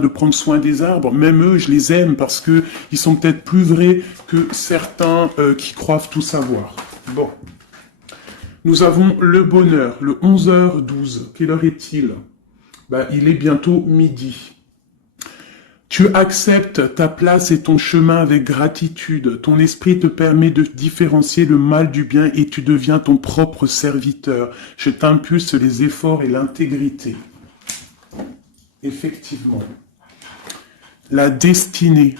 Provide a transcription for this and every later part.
de prendre soin des arbres. Même eux, je les aime parce que ils sont peut-être plus vrais que certains qui croient tout savoir. Bon. Nous avons le bonheur, le 11h12. Quelle heure est-il? Il est bientôt midi. Tu acceptes ta place et ton chemin avec gratitude. Ton esprit te permet de différencier le mal du bien et tu deviens ton propre serviteur. Je t'impulse les efforts et l'intégrité. Effectivement. La destinée.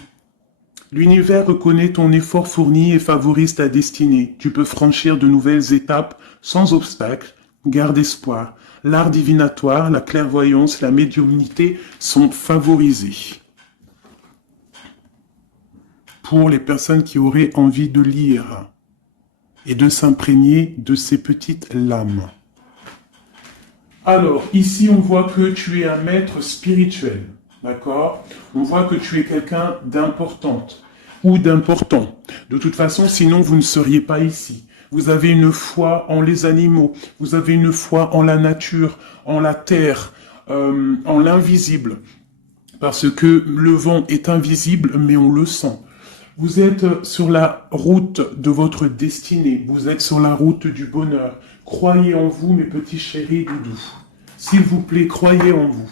L'univers reconnaît ton effort fourni et favorise ta destinée. Tu peux franchir de nouvelles étapes sans obstacle. Garde espoir. L'art divinatoire, la clairvoyance, la médiumnité sont favorisés. Pour les personnes qui auraient envie de lire et de s'imprégner de ces petites lames. Alors, ici, on voit que tu es un maître spirituel, d'accord? On voit que tu es quelqu'un d'importante ou d'important. De toute façon, sinon, vous ne seriez pas ici. Vous avez une foi en les animaux, vous avez une foi en la nature, en la terre, en l'invisible. Parce que le vent est invisible, mais on le sent. Vous êtes sur la route de votre destinée. Vous êtes sur la route du bonheur. Croyez en vous, mes petits chéris doudous. S'il vous plaît, croyez en vous.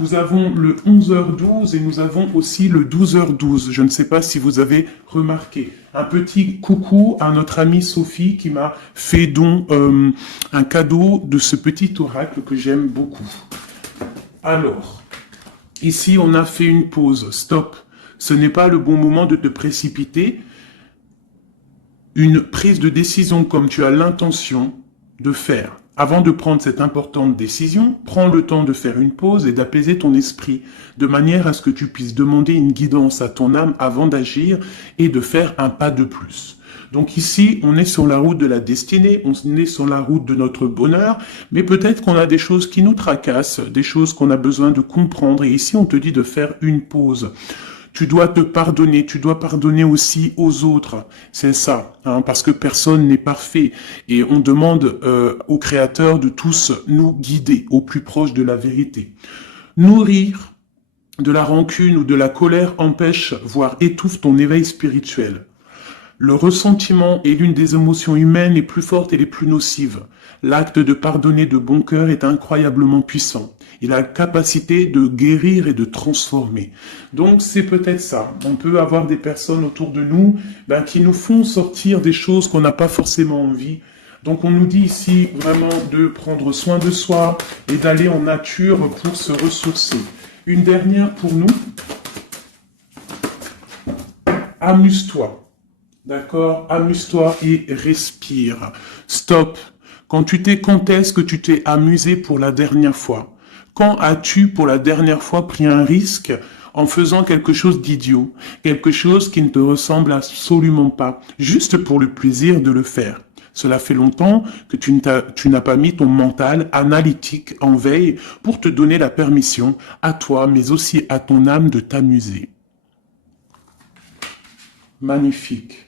Nous avons le 11h12 et nous avons aussi le 12h12. Je ne sais pas si vous avez remarqué. Un petit coucou à notre amie Sophie qui m'a fait don un cadeau de ce petit oracle que j'aime beaucoup. Alors, ici on a fait une pause. Stop. Ce n'est pas le bon moment de te précipiter. Une prise de décision comme tu as l'intention de faire. Avant de prendre cette importante décision, prends le temps de faire une pause et d'apaiser ton esprit, de manière à ce que tu puisses demander une guidance à ton âme avant d'agir et de faire un pas de plus. Donc ici, on est sur la route de la destinée, on est sur la route de notre bonheur, mais peut-être qu'on a des choses qui nous tracassent, des choses qu'on a besoin de comprendre, et ici on te dit de faire une pause. Tu dois te pardonner, tu dois pardonner aussi aux autres. C'est ça, parce que personne n'est parfait. Et on demande au Créateur de tous nous guider au plus proche de la vérité. Nourrir de la rancune ou de la colère empêche, voire étouffe ton éveil spirituel. Le ressentiment est l'une des émotions humaines les plus fortes et les plus nocives. L'acte de pardonner de bon cœur est incroyablement puissant. Il a la capacité de guérir et de transformer. Donc c'est peut-être ça. On peut avoir des personnes autour de nous qui nous font sortir des choses qu'on n'a pas forcément envie. Donc on nous dit ici vraiment de prendre soin de soi et d'aller en nature pour se ressourcer. Une dernière pour nous. Amuse-toi. D'accord? Amuse-toi et respire. Stop. Quand est-ce que tu t'es amusé pour la dernière fois? Quand as-tu pour la dernière fois pris un risque en faisant quelque chose d'idiot? Quelque chose qui ne te ressemble absolument pas, juste pour le plaisir de le faire. Cela fait longtemps que tu n'as pas mis ton mental analytique en veille pour te donner la permission à toi, mais aussi à ton âme de t'amuser. Magnifique.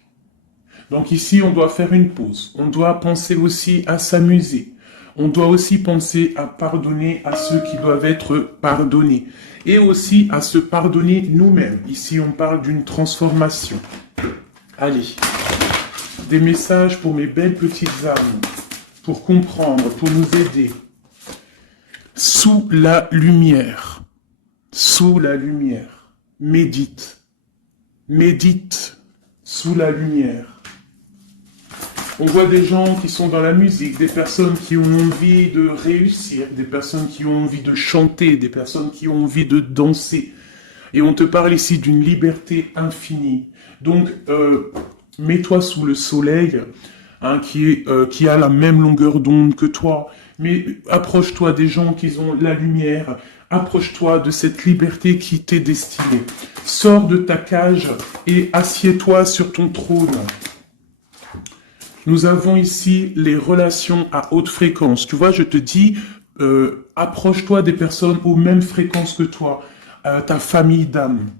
Donc ici, on doit faire une pause. On doit penser aussi à s'amuser. On doit aussi penser à pardonner à ceux qui doivent être pardonnés. Et aussi à se pardonner nous-mêmes. Ici, on parle d'une transformation. Allez. Des messages pour mes belles petites âmes. Pour comprendre, pour nous aider. Sous la lumière. Sous la lumière. Médite. Médite. Sous la lumière. On voit des gens qui sont dans la musique, des personnes qui ont envie de réussir, des personnes qui ont envie de chanter, des personnes qui ont envie de danser. Et on te parle ici d'une liberté infinie. Donc, mets-toi sous le soleil, qui a la même longueur d'onde que toi. Mais approche-toi des gens qui ont la lumière. Approche-toi de cette liberté qui t'est destinée. Sors de ta cage et assieds-toi sur ton trône. Nous avons ici les relations à haute fréquence. Tu vois, je te dis, approche-toi des personnes aux mêmes fréquences que toi, ta famille d'âme.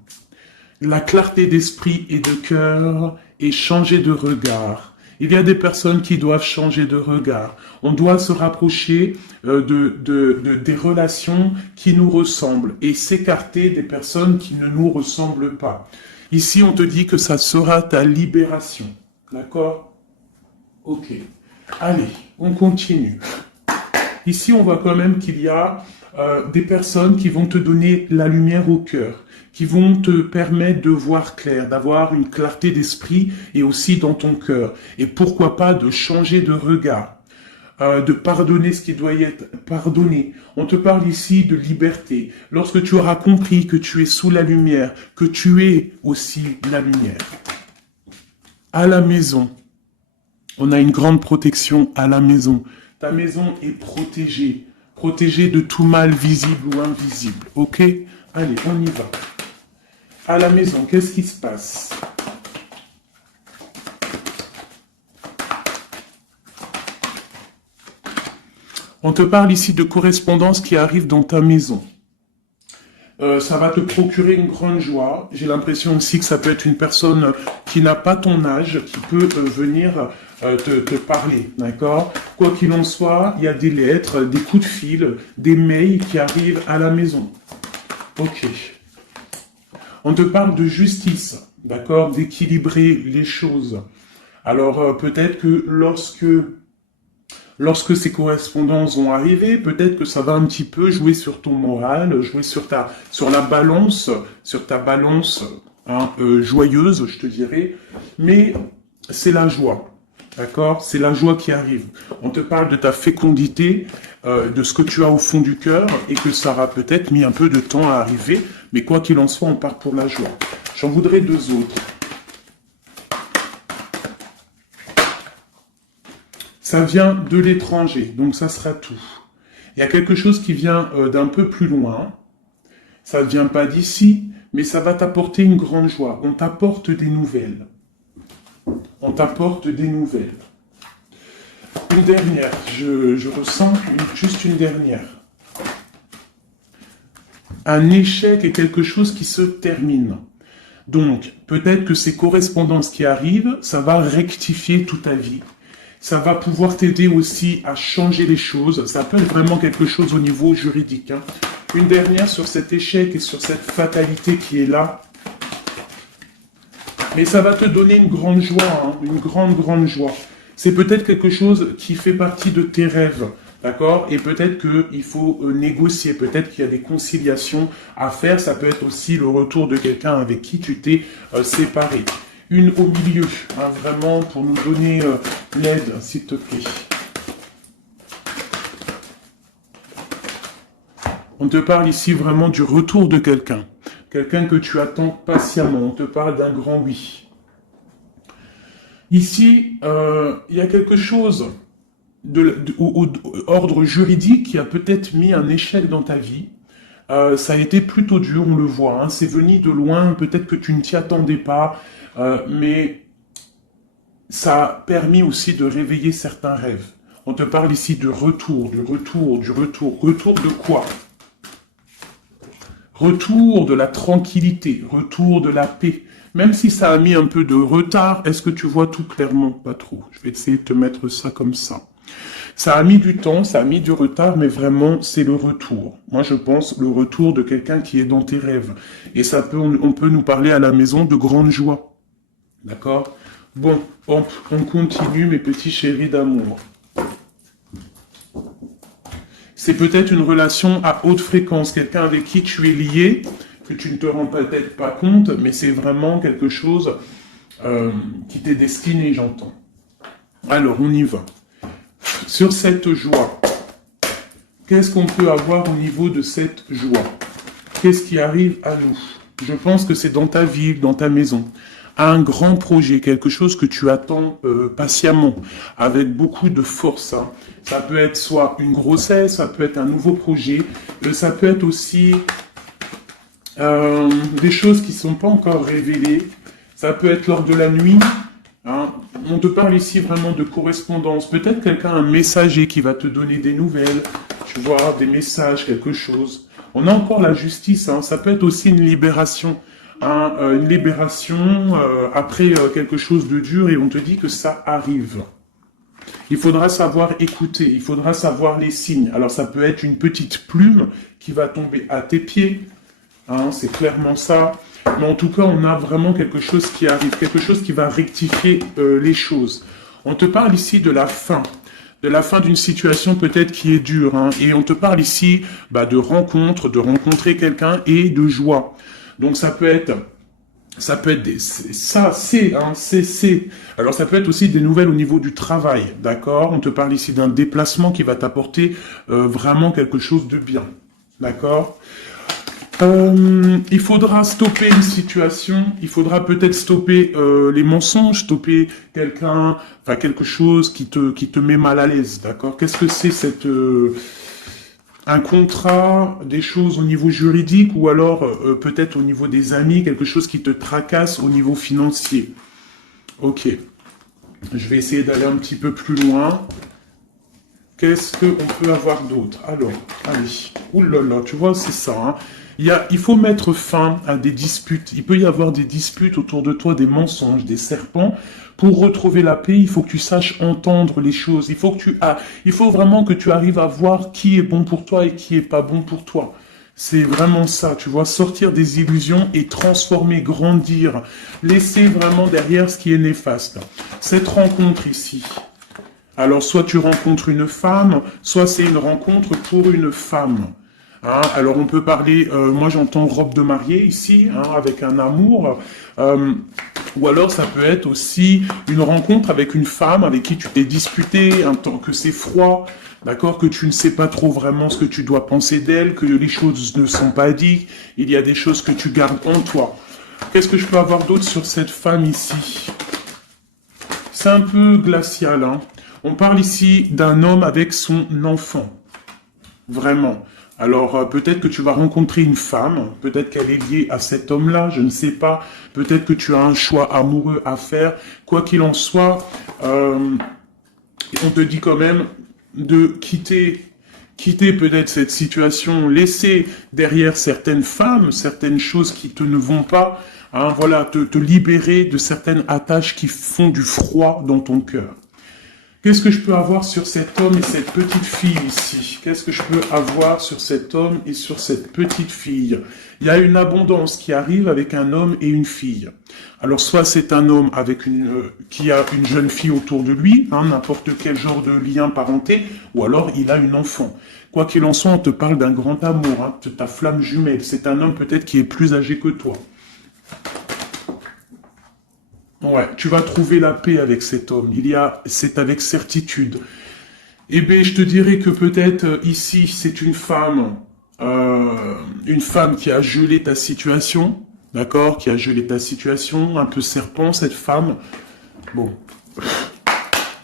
La clarté d'esprit et de cœur et changer de regard. Il y a des personnes qui doivent changer de regard. On doit se rapprocher des relations qui nous ressemblent et s'écarter des personnes qui ne nous ressemblent pas. Ici, on te dit que ça sera ta libération. D'accord? Ok. Allez, on continue. Ici, on voit quand même qu'il y a des personnes qui vont te donner la lumière au cœur, qui vont te permettre de voir clair, d'avoir une clarté d'esprit et aussi dans ton cœur. Et pourquoi pas de changer de regard, de pardonner ce qui doit être pardonné. On te parle ici de liberté. Lorsque tu auras compris que tu es sous la lumière, que tu es aussi la lumière. À la maison, on a une grande protection à la maison. Ta maison est protégée. Protégée de tout mal visible ou invisible. Ok? Allez, on y va. À la maison, qu'est-ce qui se passe? On te parle ici de correspondance qui arrive dans ta maison. Ça va te procurer une grande joie. J'ai l'impression aussi que ça peut être une personne qui n'a pas ton âge, qui peut venir te parler, d'accord? Quoi qu'il en soit, il y a des lettres, des coups de fil, des mails qui arrivent à la maison. Ok. On te parle de justice, d'accord? D'équilibrer les choses. Alors, peut-être que lorsque ces correspondances vont arriver, peut-être que ça va un petit peu jouer sur ton moral, jouer sur ta balance joyeuse, je te dirais. Mais c'est la joie, d'accord? C'est la joie qui arrive. On te parle de ta fécondité, de ce que tu as au fond du cœur, et que ça aura peut-être mis un peu de temps à arriver, mais quoi qu'il en soit, on part pour la joie. J'en voudrais deux autres. Ça vient de l'étranger, donc ça sera tout. Il y a quelque chose qui vient d'un peu plus loin. Ça ne vient pas d'ici, mais ça va t'apporter une grande joie. On t'apporte des nouvelles. On t'apporte des nouvelles. Une dernière, je ressens juste une dernière. Un échec est quelque chose qui se termine. Donc, peut-être que ces correspondances qui arrivent, ça va rectifier toute ta vie. Ça va pouvoir t'aider aussi à changer les choses. Ça peut être vraiment quelque chose au niveau juridique. Hein. Une dernière sur cet échec et sur cette fatalité qui est là. Mais ça va te donner une grande joie, hein, une grande joie. C'est peut-être quelque chose qui fait partie de tes rêves, d'accord? Et peut-être qu'il faut négocier, peut-être qu'il y a des conciliations à faire. Ça peut être aussi le retour de quelqu'un avec qui tu t'es séparé. Une au milieu, hein, vraiment, pour nous donner l'aide, s'il te plaît. On te parle ici vraiment du retour de quelqu'un. Quelqu'un que tu attends patiemment. On te parle d'un grand oui. Ici, il y a quelque chose d'ordre juridique qui a peut-être mis un échec dans ta vie. Ça a été plutôt dur, on le voit. Hein, c'est venu de loin, peut-être que tu ne t'y attendais pas. Mais ça a permis aussi de réveiller certains rêves. On te parle ici de retour, du retour. Retour de quoi? Retour de la tranquillité, retour de la paix. Même si ça a mis un peu de retard, est-ce que tu vois tout clairement? Pas trop. Je vais essayer de te mettre ça comme ça. Ça a mis du temps, ça a mis du retard, mais vraiment, c'est le retour. Moi, je pense le retour de quelqu'un qui est dans tes rêves. Et ça peut, on peut nous parler à la maison de grande joie. D'accord? Bon, on continue, mes petits chéris d'amour. C'est peut-être une relation à haute fréquence, quelqu'un avec qui tu es lié, que tu ne te rends peut-être pas compte, mais c'est vraiment quelque chose qui t'est destiné, j'entends. Alors, on y va. Sur cette joie, qu'est-ce qu'on peut avoir au niveau de cette joie? Qu'est-ce qui arrive à nous? Je pense que c'est dans ta ville, dans ta maison. Un grand projet, quelque chose que tu attends patiemment, avec beaucoup de force. Hein. Ça peut être soit une grossesse, ça peut être un nouveau projet, ça peut être aussi des choses qui ne sont pas encore révélées. Ça peut être lors de la nuit. Hein. On te parle ici vraiment de correspondance. Peut-être quelqu'un, un messager qui va te donner des nouvelles, tu vois, des messages, quelque chose. On a encore la justice, hein. Ça peut être aussi une libération. une libération après quelque chose de dur et on te dit que ça arrive. Il faudra savoir écouter, il faudra savoir les signes. Alors ça peut être une petite plume qui va tomber à tes pieds, hein, c'est clairement ça. Mais en tout cas, on a vraiment quelque chose qui arrive, quelque chose qui va rectifier les choses. On te parle ici de la fin d'une situation peut-être qui est dure, hein, et on te parle ici de rencontre, de rencontrer quelqu'un et de joie. Donc ça peut être Alors ça peut être aussi des nouvelles au niveau du travail, d'accord? On te parle ici d'un déplacement qui va t'apporter vraiment quelque chose de bien, d'accord? Il faudra stopper une situation, il faudra peut-être stopper les mensonges, stopper quelque chose qui te met mal à l'aise, d'accord? Qu'est-ce que c'est un contrat, des choses au niveau juridique ou alors peut-être au niveau des amis, quelque chose qui te tracasse au niveau financier. Ok, je vais essayer d'aller un petit peu plus loin. Qu'est-ce qu'on peut avoir d'autre? Alors, allez, oulala, tu vois, c'est ça, hein. Il faut mettre fin à des disputes. Il peut y avoir des disputes autour de toi, des mensonges, des serpents. Pour retrouver la paix, il faut que tu saches entendre les choses. Il faut vraiment que tu arrives à voir qui est bon pour toi et qui est pas bon pour toi. C'est vraiment ça, tu vois, sortir des illusions et transformer, grandir. Laisser vraiment derrière ce qui est néfaste. Cette rencontre ici. Alors, soit tu rencontres une femme, soit c'est une rencontre pour une femme. Hein, alors on peut parler, moi j'entends robe de mariée ici, hein, avec un amour, ou alors ça peut être aussi une rencontre avec une femme avec qui tu t'es disputé, un temps que c'est froid, d'accord, que tu ne sais pas trop vraiment ce que tu dois penser d'elle, que les choses ne sont pas dites, il y a des choses que tu gardes en toi. Qu'est-ce que je peux avoir d'autre sur cette femme ici? C'est un peu glacial, hein. On parle ici d'un homme avec son enfant, vraiment. Alors, peut-être que tu vas rencontrer une femme, peut-être qu'elle est liée à cet homme-là, je ne sais pas. Peut-être que tu as un choix amoureux à faire. Quoi qu'il en soit, on te dit quand même de quitter peut-être cette situation, laisser derrière certaines femmes, certaines choses qui ne vont pas, hein, voilà, te libérer de certaines attaches qui font du froid dans ton cœur. Qu'est-ce que je peux avoir sur cet homme et cette petite fille ici? Qu'est-ce que je peux avoir sur cet homme et sur cette petite fille? Il y a une abondance qui arrive avec un homme et une fille. Alors, soit c'est un homme avec qui a une jeune fille autour de lui, hein, n'importe quel genre de lien parenté, ou alors il a une enfant. Quoi qu'il en soit, on te parle d'un grand amour, hein, de ta flamme jumelle. C'est un homme peut-être qui est plus âgé que toi. Ouais, tu vas trouver la paix avec cet homme. C'est avec certitude. Eh bien, je te dirais que peut-être ici, c'est une femme qui a gelé ta situation, d'accord, qui a gelé ta situation, un peu serpent, cette femme. Bon.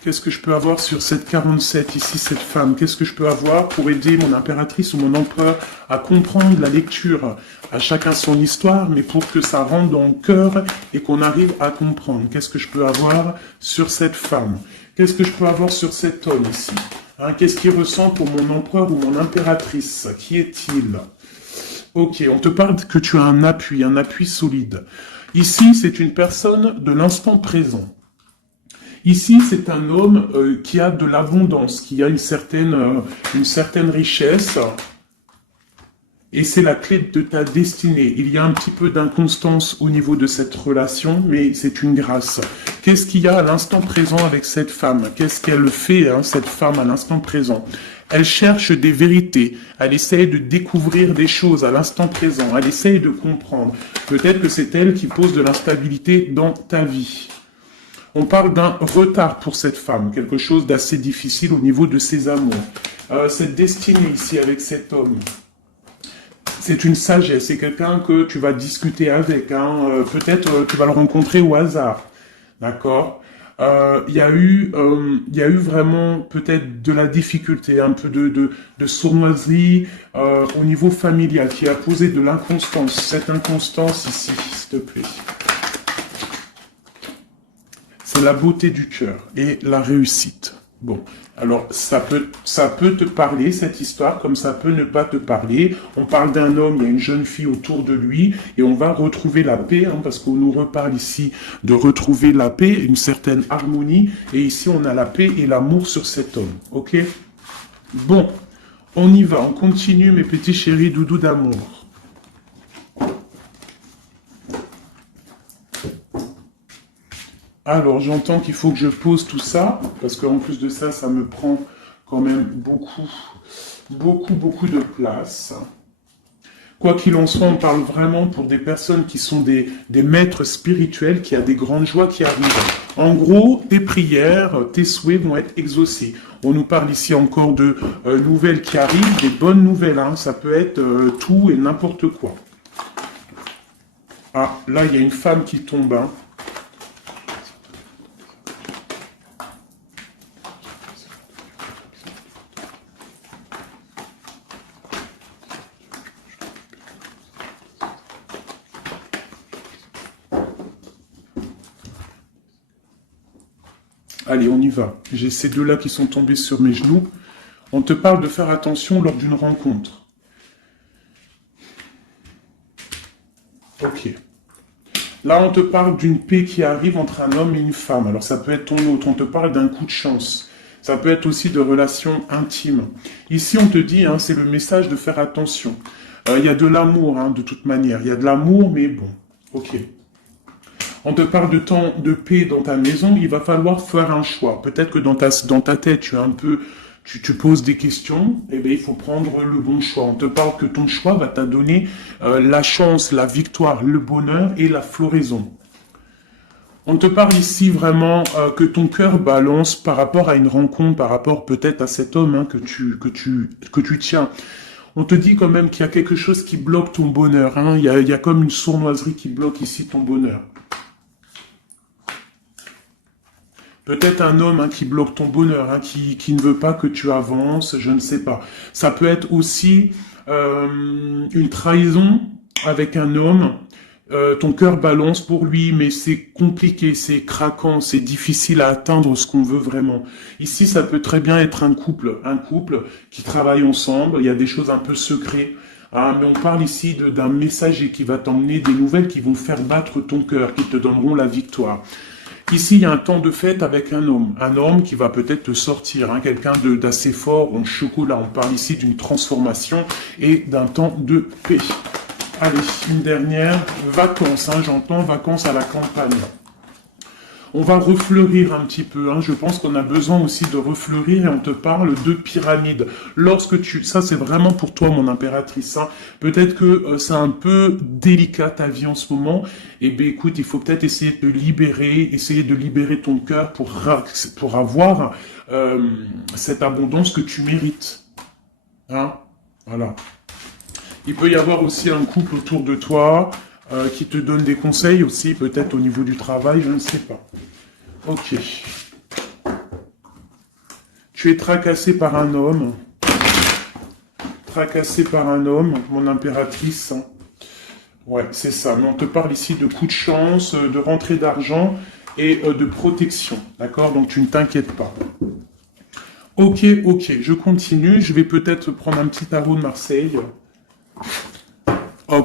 Qu'est-ce que je peux avoir sur cette 47 ici, cette femme? Qu'est-ce que je peux avoir pour aider mon impératrice ou mon empereur à comprendre la lecture? À chacun son histoire, mais pour que ça rentre dans le cœur et qu'on arrive à comprendre. Qu'est-ce que je peux avoir sur cette femme? Qu'est-ce que je peux avoir sur cet homme ici? Hein, qu'est-ce qu'il ressent pour mon empereur ou mon impératrice? Qui est-il? Ok, on te parle que tu as un appui solide. Ici, c'est une personne de l'instant présent. Ici, c'est un homme qui a de l'abondance, qui a une certaine richesse, et c'est la clé de ta destinée. Il y a un petit peu d'inconstance au niveau de cette relation, mais c'est une grâce. Qu'est-ce qu'il y a à l'instant présent avec cette femme? Qu'est-ce qu'elle fait, hein, cette femme, à l'instant présent? Elle cherche des vérités, elle essaye de découvrir des choses à l'instant présent, elle essaye de comprendre. Peut-être que c'est elle qui pose de l'instabilité dans ta vie. On parle d'un retard pour cette femme, quelque chose d'assez difficile au niveau de ses amours. Cette destinée ici avec cet homme, c'est une sagesse, c'est quelqu'un que tu vas discuter avec. Hein. Peut-être tu vas le rencontrer au hasard, d'accord. Il y a eu vraiment peut-être de la difficulté, un peu de sournoiserie au niveau familial qui a posé de l'inconstance. Cette inconstance ici, s'il te plaît. C'est la beauté du cœur et la réussite. Bon, Alors, ça peut te parler, cette histoire, comme ça peut ne pas te parler. On parle d'un homme, il y a une jeune fille autour de lui, et on va retrouver la paix, hein, parce qu'on nous reparle ici de retrouver la paix, une certaine harmonie, et ici on a la paix et l'amour sur cet homme, ok? Bon, on y va, on continue mes petits chéris doudous d'amour. Alors, j'entends qu'il faut que je pose tout ça, parce qu'en plus de ça, ça me prend quand même beaucoup de place. Quoi qu'il en soit, on parle vraiment pour des personnes qui sont des maîtres spirituels, qui a des grandes joies qui arrivent. En gros, tes prières, tes souhaits vont être exaucés. On nous parle ici encore de nouvelles qui arrivent, des bonnes nouvelles, hein. Ça peut être tout et n'importe quoi. Ah, là, il y a une femme qui tombe, hein. Allez, on y va. J'ai ces deux-là qui sont tombés sur mes genoux. On te parle de faire attention lors d'une rencontre. Ok. Là, on te parle d'une paix qui arrive entre un homme et une femme. Alors, ça peut être ton autre. On te parle d'un coup de chance. Ça peut être aussi de relations intimes. Ici, on te dit, hein, c'est le message de faire attention. Il y a de l'amour, hein, de toute manière. Il y a de l'amour, mais bon. Ok. On te parle de temps de paix dans ta maison, il va falloir faire un choix. Peut-être que dans ta tête, tu poses des questions, et bien il faut prendre le bon choix. On te parle que ton choix va te donner la chance, la victoire, le bonheur et la floraison. On te parle ici vraiment que ton cœur balance par rapport à une rencontre, par rapport peut-être à cet homme, hein, que tu tiens. On te dit quand même qu'il y a quelque chose qui bloque ton bonheur, hein. Il y a comme une sournoiserie qui bloque ici ton bonheur. Peut-être un homme, hein, qui bloque ton bonheur, hein, qui ne veut pas que tu avances, je ne sais pas. Ça peut être aussi une trahison avec un homme. Ton cœur balance pour lui, mais c'est compliqué, c'est craquant, c'est difficile à atteindre ce qu'on veut vraiment. Ici, ça peut très bien être un couple qui travaille ensemble, il y a des choses un peu secrètes. Ah, mais on parle ici d'un messager qui va t'emmener des nouvelles qui vont faire battre ton cœur, qui te donneront la victoire. Ici, il y a un temps de fête avec un homme qui va peut-être te sortir, hein, quelqu'un d'assez fort en chocolat. On parle ici d'une transformation et d'un temps de paix. Allez, une dernière, vacances, hein, j'entends vacances à la campagne. On va refleurir un petit peu, hein. Je pense qu'on a besoin aussi de refleurir et on te parle de pyramide. Ça c'est vraiment pour toi mon impératrice, hein. Peut-être que c'est un peu délicat ta vie en ce moment, et bien écoute, il faut peut-être essayer de libérer ton cœur pour avoir cette abondance que tu mérites. Hein, voilà. Il peut y avoir aussi un couple autour de toi, qui te donne des conseils aussi, peut-être au niveau du travail, je ne sais pas. Ok. Tu es tracassé par un homme. Tracassé par un homme, mon impératrice. Ouais, c'est ça. Mais on te parle ici de coups de chance, de rentrée d'argent et de protection. D'accord? Donc tu ne t'inquiètes pas. Ok, je continue. Je vais peut-être prendre un petit tarot de Marseille.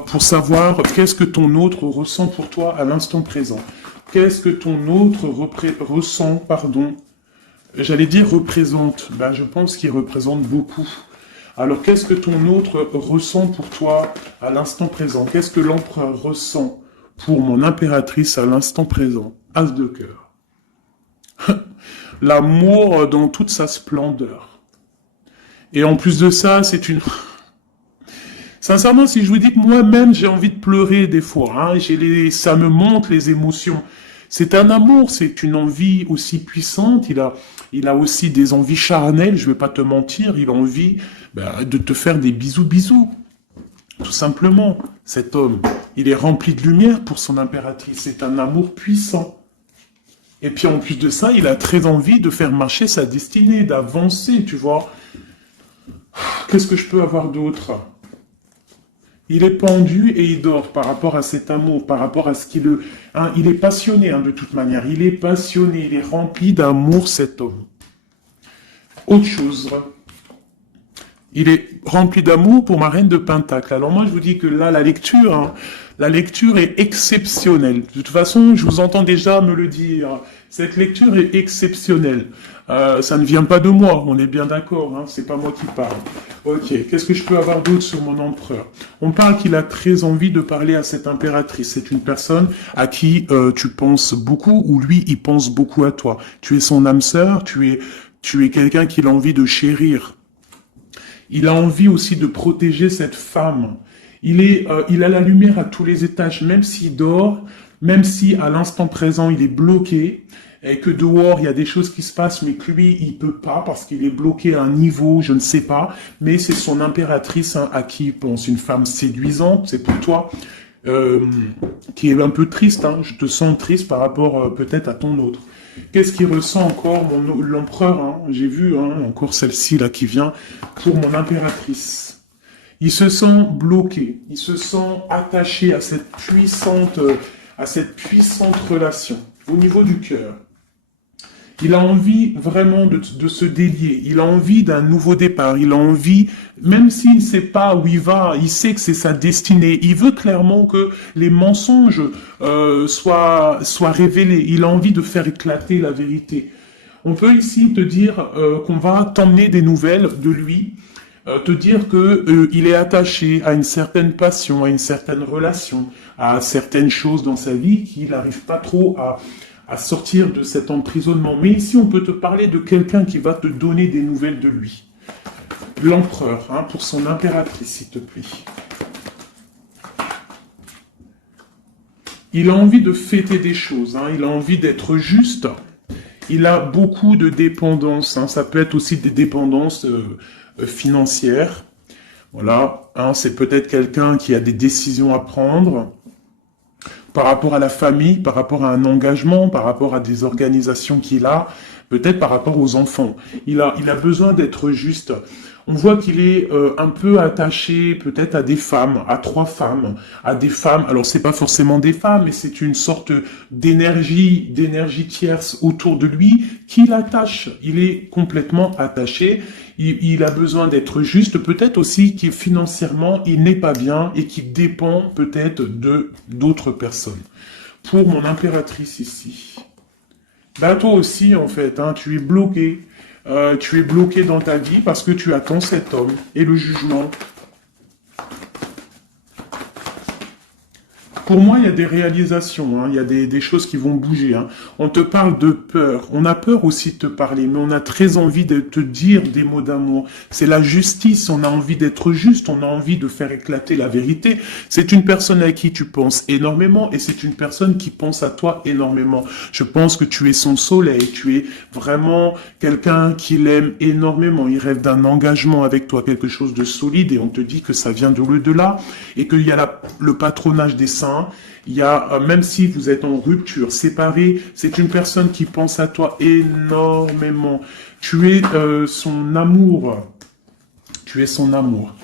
Pour savoir qu'est-ce que ton autre ressent pour toi à l'instant présent. Qu'est-ce que ton autre ressent, j'allais dire représente, ben, je pense qu'il représente beaucoup. Alors qu'est-ce que ton autre ressent pour toi à l'instant présent? Qu'est-ce que l'empereur ressent pour mon impératrice à l'instant présent? As de cœur. L'amour dans toute sa splendeur. Et en plus de ça, c'est une... Sincèrement, si je vous dis que moi-même, j'ai envie de pleurer des fois, hein, ça me monte les émotions. C'est un amour, c'est une envie aussi puissante. Il a aussi des envies charnelles, je vais pas te mentir. Il a envie de te faire des bisous. Tout simplement, cet homme, il est rempli de lumière pour son impératrice. C'est un amour puissant. Et puis en plus de ça, il a très envie de faire marcher sa destinée, d'avancer, tu vois. Qu'est-ce que je peux avoir d'autre ? Il est pendu et il dort par rapport à cet amour, par rapport à ce qu'il... Hein, il est passionné, hein, de toute manière. Il est passionné, il est rempli d'amour, cet homme. Autre chose. Il est rempli d'amour pour ma reine de Pentacle. Alors moi, je vous dis que là, la lecture est exceptionnelle. De toute façon, je vous entends déjà me le dire. Cette lecture est exceptionnelle. Ça ne vient pas de moi, on est bien d'accord, hein, c'est pas moi qui parle. Ok, qu'est-ce que je peux avoir d'autre sur mon empereur? On parle qu'il a très envie de parler à cette impératrice. C'est une personne à qui tu penses beaucoup, ou lui, il pense beaucoup à toi. Tu es son âme sœur, tu es quelqu'un qu'il a envie de chérir. Il a envie aussi de protéger cette femme. Il a la lumière à tous les étages, même s'il dort, même si à l'instant présent il est bloqué, et que dehors il y a des choses qui se passent, mais que lui il peut pas parce qu'il est bloqué à un niveau, je ne sais pas. Mais c'est son impératrice à qui il pense, une femme séduisante, c'est pour toi, qui est un peu triste. Hein, je te sens triste par rapport peut-être à ton autre. Qu'est-ce qu'il ressent encore, l'empereur, hein, j'ai vu, hein, encore celle-ci là qui vient, pour mon impératrice. Il se sent bloqué, il se sent attaché à cette puissante relation, au niveau du cœur. Il a envie vraiment de se délier, il a envie d'un nouveau départ, il a envie, même s'il ne sait pas où il va, il sait que c'est sa destinée, il veut clairement que les mensonges soient révélés, il a envie de faire éclater la vérité. On peut ici te dire qu'on va t'emmener des nouvelles de lui, te dire que il est attaché à une certaine passion, à une certaine relation, à certaines choses dans sa vie qu'il n'arrive pas trop à sortir de cet emprisonnement. Mais ici, on peut te parler de quelqu'un qui va te donner des nouvelles de lui. L'empereur, hein, pour son impératrice, s'il te plaît. Il a envie de fêter des choses, hein, il a envie d'être juste. Il a beaucoup de dépendances, hein, ça peut être aussi des dépendances financières. Voilà, hein, c'est peut-être quelqu'un qui a des décisions à prendre par rapport à la famille, par rapport à un engagement, par rapport à des organisations qu'il a, peut-être par rapport aux enfants. Il a besoin d'être juste. On voit qu'il est un peu attaché peut-être à des femmes, à 3 femmes, à des femmes. Alors c'est pas forcément des femmes, mais c'est une sorte d'énergie tierce autour de lui qui l'attache. Il est complètement attaché. Il a besoin d'être juste, peut-être aussi qu'il financièrement il n'est pas bien et qu'il dépend peut-être de d'autres personnes. Pour mon impératrice ici, bah toi aussi en fait, hein, tu es bloqué. Tu es bloqué dans ta vie parce que tu attends cet homme et le jugement. Pour moi, il y a des réalisations, hein, il y a des choses qui vont bouger. Hein. On te parle de peur. On a peur aussi de te parler, mais on a très envie de te dire des mots d'amour. C'est la justice, on a envie d'être juste, on a envie de faire éclater la vérité. C'est une personne à qui tu penses énormément et c'est une personne qui pense à toi énormément. Je pense que tu es son soleil, tu es vraiment quelqu'un qui l'aime énormément. Il rêve d'un engagement avec toi, quelque chose de solide et on te dit que ça vient de l'au-delà et qu'il y a le patronage des saints. Il y a, même si vous êtes en rupture, séparé, c'est une personne qui pense à toi énormément. Tu es son amour. Tu es son amour.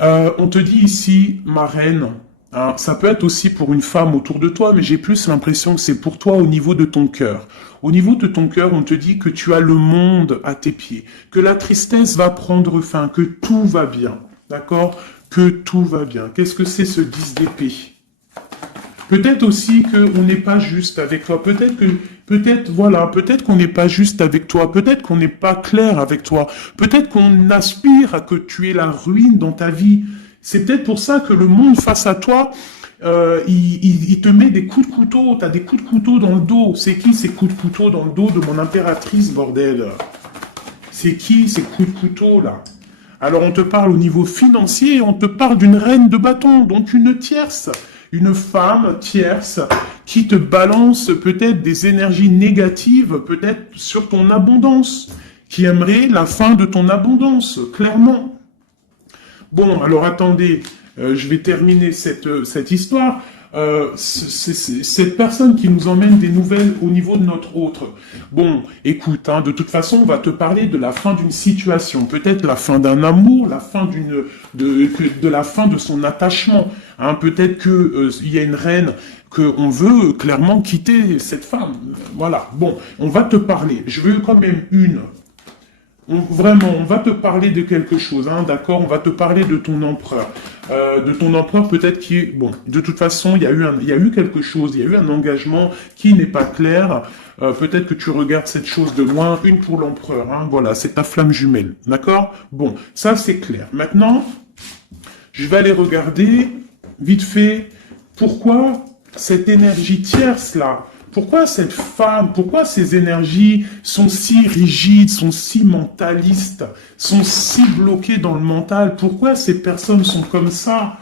On te dit ici, ma reine, hein, ça peut être aussi pour une femme autour de toi, mais j'ai plus l'impression que c'est pour toi au niveau de ton cœur. Au niveau de ton cœur, on te dit que tu as le monde à tes pieds, que la tristesse va prendre fin, que tout va bien. D'accord? Que tout va bien. Qu'est-ce que c'est ce 10 d'épée? Peut-être aussi qu'on n'est pas juste avec toi. Peut-être qu'on n'est pas juste avec toi. Peut-être qu'on n'est pas clair avec toi. Peut-être qu'on aspire à que tu aies la ruine dans ta vie. C'est peut-être pour ça que le monde face à toi, il te met des coups de couteau. T'as des coups de couteau dans le dos. C'est qui ces coups de couteau dans le dos de mon impératrice, bordel? C'est qui ces coups de couteau là? Alors on te parle au niveau financier, on te parle d'une reine de bâton, donc une tierce. Une femme tierce qui te balance peut-être des énergies négatives, peut-être sur ton abondance, qui aimerait la fin de ton abondance, clairement. Bon, alors attendez, je vais terminer cette histoire. Cette personne qui nous emmène des nouvelles au niveau de notre autre. Bon, écoute, hein, de toute façon, on va te parler de la fin d'une situation, peut-être la fin d'un amour, la fin de la fin de son attachement. Hein, peut-être que il y a une reine qu'on veut clairement quitter cette femme. Voilà. Bon, on va te parler. Je veux quand même Vraiment, on va te parler de quelque chose, hein, d'accord? On va te parler de ton empereur. De ton empereur peut-être qui est... Bon, de toute façon, il y a eu quelque chose, il y a eu un engagement qui n'est pas clair. Peut-être que tu regardes cette chose de loin, une pour l'empereur, hein, voilà, c'est ta flamme jumelle, d'accord? Bon, ça c'est clair. Maintenant, je vais aller regarder, vite fait, pourquoi cette énergie tierce-là, pourquoi cette femme, pourquoi ces énergies sont si rigides, sont si mentalistes, sont si bloquées dans le mental, pourquoi ces personnes sont comme ça?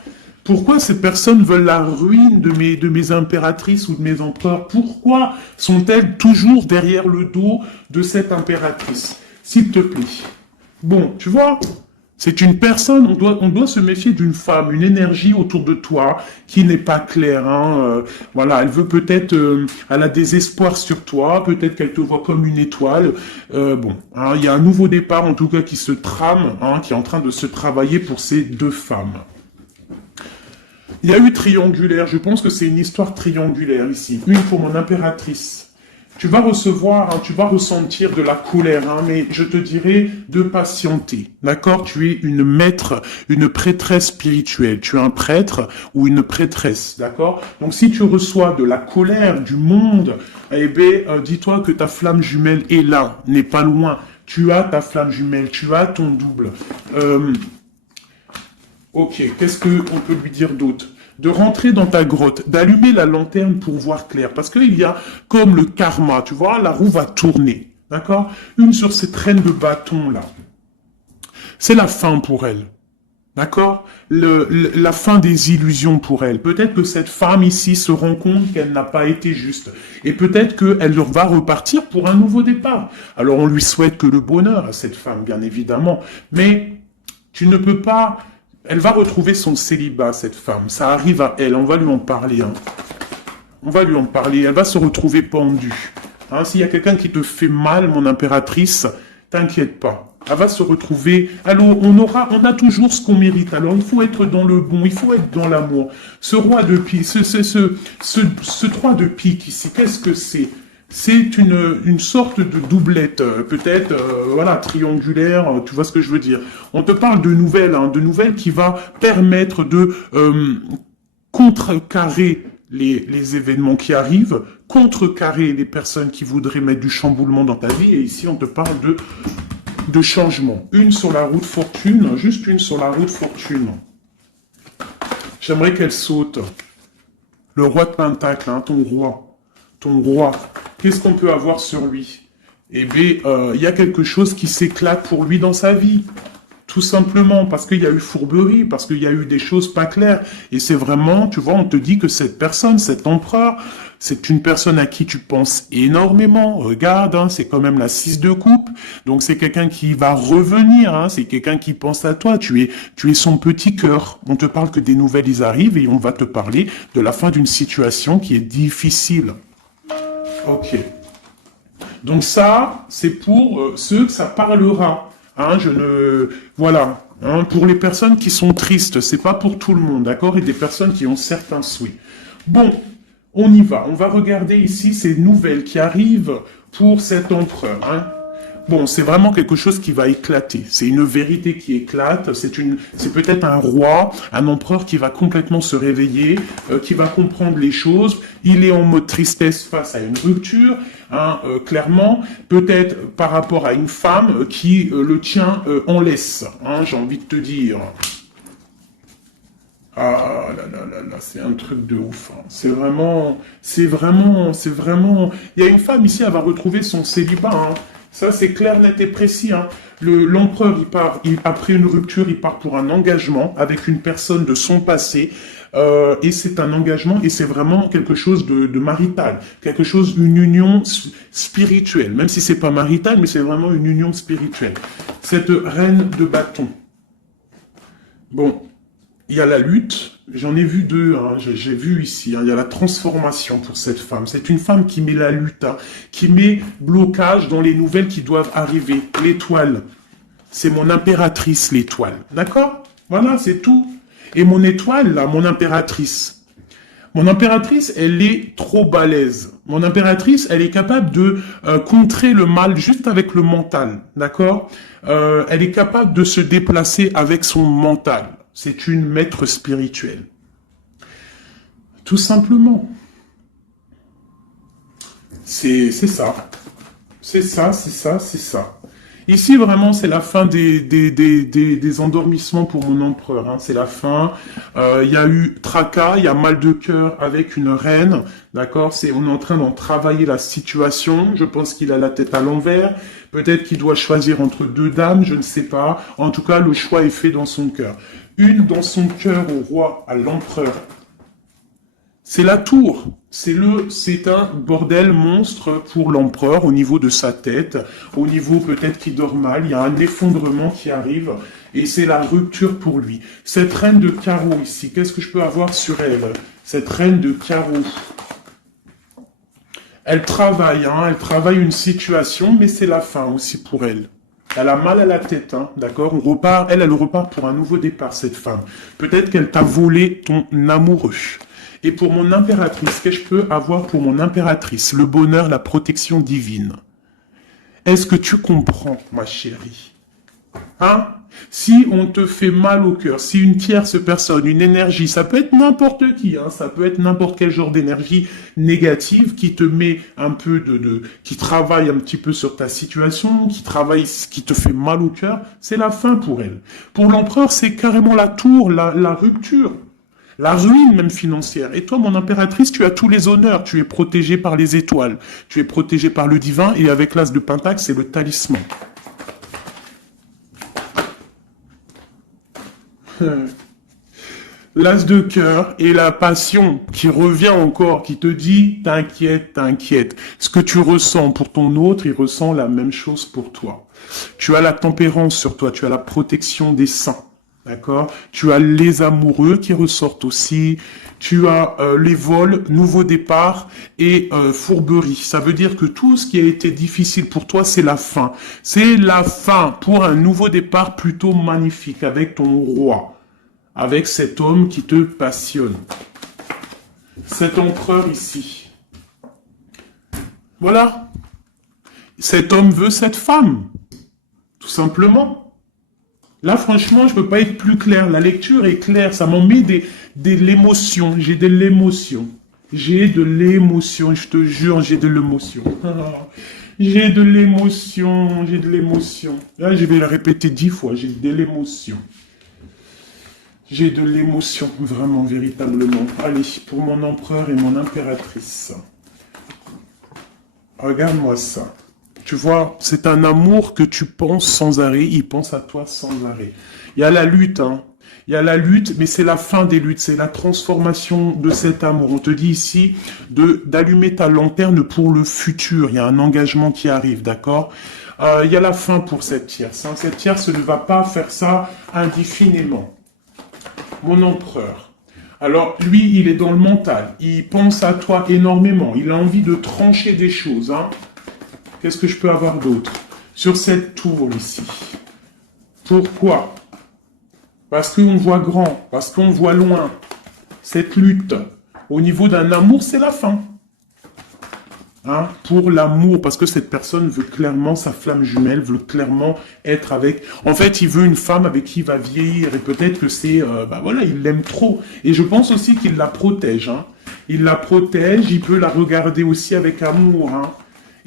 Pourquoi ces personnes veulent la ruine de mes impératrices ou de mes empereurs? Pourquoi sont-elles toujours derrière le dos de cette impératrice? S'il te plaît. Bon, tu vois, c'est une personne, on doit se méfier d'une femme, une énergie autour de toi qui n'est pas claire. Hein, voilà, elle veut peut-être, elle a des espoirs sur toi, peut-être qu'elle te voit comme une étoile. Bon, hein, il y a un nouveau départ en tout cas qui se trame, hein, qui est en train de se travailler pour ces deux femmes. Il y a eu triangulaire, je pense que c'est une histoire triangulaire ici. Une pour mon impératrice. Tu vas recevoir, hein, tu vas ressentir de la colère, hein, mais je te dirais de patienter. D'accord? Tu es une maître, une prêtresse spirituelle. Tu es un prêtre ou une prêtresse. D'accord? Donc si tu reçois de la colère du monde, eh bien, dis-toi que ta flamme jumelle est là, n'est pas loin. Tu as ta flamme jumelle, tu as ton double. Ok, qu'est-ce qu'on peut lui dire d'autre? De rentrer dans ta grotte, d'allumer la lanterne pour voir clair. Parce qu'il y a comme le karma, tu vois, la roue va tourner. D'accord? Une sur ces traînes de bâton là. C'est la fin pour elle. D'accord? La fin des illusions pour elle. Peut-être que cette femme ici se rend compte qu'elle n'a pas été juste. Et peut-être qu'elle va repartir pour un nouveau départ. Alors on lui souhaite que le bonheur à cette femme, bien évidemment. Mais tu ne peux pas... Elle va retrouver son célibat, cette femme. Ça arrive à elle. On va lui en parler. Hein. On va lui en parler. Elle va se retrouver pendue. Hein, s'il y a quelqu'un qui te fait mal, mon impératrice, t'inquiète pas. Elle va se retrouver... Alors, on a toujours ce qu'on mérite. Alors, il faut être dans le bon. Il faut être dans l'amour. Ce roi de pique, ce 3 de pique ici, qu'est-ce que c'est? C'est une sorte de doublette, peut-être, voilà, triangulaire, tu vois ce que je veux dire. On te parle de nouvelles, hein, de nouvelles qui va permettre de contrecarrer les événements qui arrivent, contrecarrer les personnes qui voudraient mettre du chamboulement dans ta vie. Et ici, on te parle de changement. Une sur la route fortune, juste une sur la route fortune. J'aimerais qu'elle saute. Le roi de Pentacle, hein, ton roi. Ton roi, qu'est-ce qu'on peut avoir sur lui? Eh bien, il y a quelque chose qui s'éclate pour lui dans sa vie. Tout simplement, parce qu'il y a eu fourberie, parce qu'il y a eu des choses pas claires. Et c'est vraiment, tu vois, on te dit que cette personne, cet empereur, c'est une personne à qui tu penses énormément. Regarde, hein, c'est quand même la 6 de coupe. Donc c'est quelqu'un qui va revenir, hein, c'est quelqu'un qui pense à toi. Tu es son petit cœur. On te parle que des nouvelles, ils arrivent et on va te parler de la fin d'une situation qui est difficile. Ok. Donc ça, c'est pour ceux que ça parlera. Hein, voilà. Hein, pour les personnes qui sont tristes, c'est pas pour tout le monde, d'accord? Et des personnes qui ont certains souhaits. Bon, on y va. On va regarder ici ces nouvelles qui arrivent pour cet empereur. Hein. Bon, c'est vraiment quelque chose qui va éclater. C'est une vérité qui éclate. C'est peut-être un roi, un empereur qui va complètement se réveiller, qui va comprendre les choses. Il est en mode tristesse face à une rupture, hein, clairement. Peut-être par rapport à une femme qui le tient en laisse, hein, j'ai envie de te dire. Ah là là là là, c'est un truc de ouf. Hein. C'est vraiment... Il y a une femme ici, elle va retrouver son célibat, hein. Ça, c'est clair, net et précis. Hein. L'empereur, après une rupture, il part pour un engagement avec une personne de son passé. Et c'est un engagement et c'est vraiment quelque chose de marital. Quelque chose, une union spirituelle. Même si c'est pas marital, mais c'est vraiment une union spirituelle. Cette reine de bâton. Bon, il y a la lutte. J'en ai vu deux, hein, j'ai vu ici, hein, il y a la transformation pour cette femme. C'est une femme qui met la lutte, hein, qui met blocage dans les nouvelles qui doivent arriver. L'étoile, c'est mon impératrice, l'étoile. D'accord? Voilà, c'est tout. Et mon étoile, là, mon impératrice. Mon impératrice, elle est trop balèze. Mon impératrice, elle est capable de contrer le mal juste avec le mental, d'accord? Elle est capable de se déplacer avec son mental. C'est une maître spirituelle. Tout simplement. C'est ça. C'est ça, c'est ça, c'est ça. Ici, vraiment, c'est la fin des endormissements pour mon empereur. Hein. C'est la fin. Il y a eu tracas, il y a mal de cœur avec une reine. D'accord. On est en train d'en travailler la situation. Je pense qu'il a la tête à l'envers. Peut-être qu'il doit choisir entre deux dames, je ne sais pas. En tout cas, le choix est fait dans son cœur. Une dans son cœur au roi, à l'empereur. C'est la tour. C'est un bordel monstre pour l'empereur au niveau de sa tête, au niveau peut-être qu'il dort mal, il y a un effondrement qui arrive et c'est la rupture pour lui. Cette reine de carreau ici, qu'est-ce que je peux avoir sur elle? Cette reine de carreau. Elle travaille une situation, mais c'est la fin aussi pour elle. Elle a mal à la tête, hein, d'accord? Elle repart pour un nouveau départ, cette femme. Peut-être qu'elle t'a volé ton amoureux. Et pour mon impératrice, qu'est-ce que je peux avoir pour mon impératrice? Le bonheur, la protection divine. Est-ce que tu comprends, ma chérie? Hein? Si on te fait mal au cœur, si une tierce personne, une énergie, ça peut être n'importe qui, hein, ça peut être n'importe quel genre d'énergie négative qui te met un peu qui travaille un petit peu sur ta situation, qui te fait mal au cœur, c'est la fin pour elle. Pour l'empereur, c'est carrément la tour, la rupture. La ruine même financière. Et toi, mon impératrice, tu as tous les honneurs. Tu es protégée par les étoiles. Tu es protégée par le divin. Et avec l'as de Pentacle, c'est le talisman. L'as de cœur et la passion qui revient encore, qui te dit, t'inquiète, t'inquiète. Ce que tu ressens pour ton autre, il ressent la même chose pour toi. Tu as la tempérance sur toi. Tu as la protection des saints. D'accord? Tu as les amoureux qui ressortent aussi. Tu as les vols, nouveau départ et fourberie. Ça veut dire que tout ce qui a été difficile pour toi, c'est la fin. C'est la fin pour un nouveau départ plutôt magnifique avec ton roi. Avec cet homme qui te passionne. Cet empereur ici. Voilà. Cet homme veut cette femme. Tout simplement. Là, franchement, je peux pas être plus clair. La lecture est claire. Ça m'en met de l'émotion. J'ai de l'émotion. J'ai de l'émotion. Je te jure, j'ai de l'émotion. J'ai de l'émotion. J'ai de l'émotion. Là, je vais le répéter 10 fois. J'ai de l'émotion. J'ai de l'émotion. Vraiment, véritablement. Allez, pour mon empereur et mon impératrice. Regarde-moi ça. Tu vois, c'est un amour que tu penses sans arrêt, il pense à toi sans arrêt. Il y a la lutte, hein. Il y a la lutte, mais c'est la fin des luttes, c'est la transformation de cet amour. On te dit ici d'allumer ta lanterne pour le futur. Il y a un engagement qui arrive, d'accord? Il y a la fin pour cette tierce. Hein. Cette tierce ne va pas faire ça indéfiniment. Mon empereur. Alors, lui, il est dans le mental. Il pense à toi énormément. Il a envie de trancher des choses, hein. Qu'est-ce que je peux avoir d'autre? Sur cette tour ici. Pourquoi? Parce qu'on voit grand, parce qu'on voit loin. Cette lutte, au niveau d'un amour, c'est la fin. Hein? Pour l'amour, parce que cette personne veut clairement, sa flamme jumelle, veut clairement être avec... En fait, il veut une femme avec qui il va vieillir, et peut-être que c'est... voilà, il l'aime trop. Et je pense aussi qu'il la protège. Hein? Il la protège, il peut la regarder aussi avec amour, hein?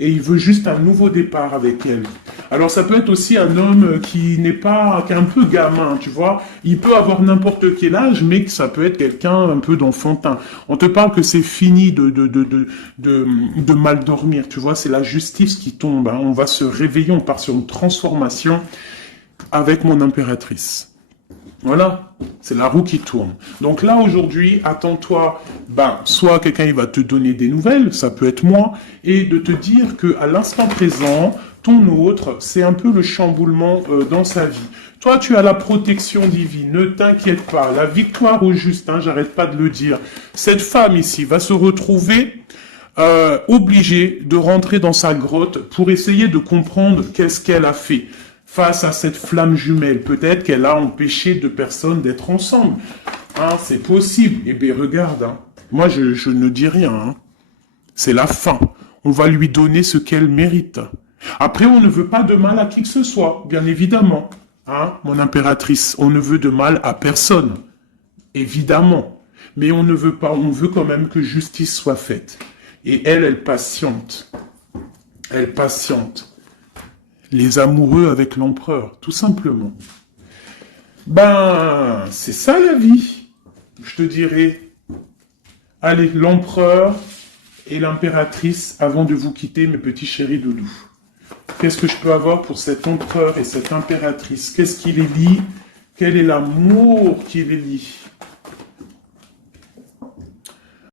Et il veut juste un nouveau départ avec elle. Alors ça peut être aussi un homme qui est un peu gamin, tu vois. Il peut avoir n'importe quel âge, mais que ça peut être quelqu'un un peu d'enfantin. On te parle que c'est fini de mal dormir, tu vois. C'est la justice qui tombe. Hein. On va se réveiller, on part sur une transformation avec mon impératrice. Voilà, c'est la roue qui tourne. Donc là, aujourd'hui, attends-toi, soit quelqu'un il va te donner des nouvelles, ça peut être moi, et de te dire que à l'instant présent, ton autre, c'est un peu le chamboulement dans sa vie. Toi, tu as la protection divine, ne t'inquiète pas, la victoire au juste, hein, j'arrête pas de le dire. Cette femme ici va se retrouver obligée de rentrer dans sa grotte pour essayer de comprendre qu'est-ce qu'elle a fait. Face à cette flamme jumelle, peut-être qu'elle a empêché deux personnes d'être ensemble. Hein, c'est possible. Eh bien, regarde, hein, Moi, je ne dis rien. Hein. C'est la fin. On va lui donner ce qu'elle mérite. Après, on ne veut pas de mal à qui que ce soit, bien évidemment. Hein, mon impératrice, on ne veut de mal à personne. Évidemment. Mais on ne veut pas, on veut quand même que justice soit faite. Et elle, elle patiente. Elle patiente. Les amoureux avec l'empereur, tout simplement. Ben, c'est ça la vie. Je te dirais. Allez, l'empereur et l'impératrice, avant de vous quitter, mes petits chéris doudous. Qu'est-ce que je peux avoir pour cet empereur et cette impératrice? Qu'est-ce qui les lie? Quel est l'amour qui les lie?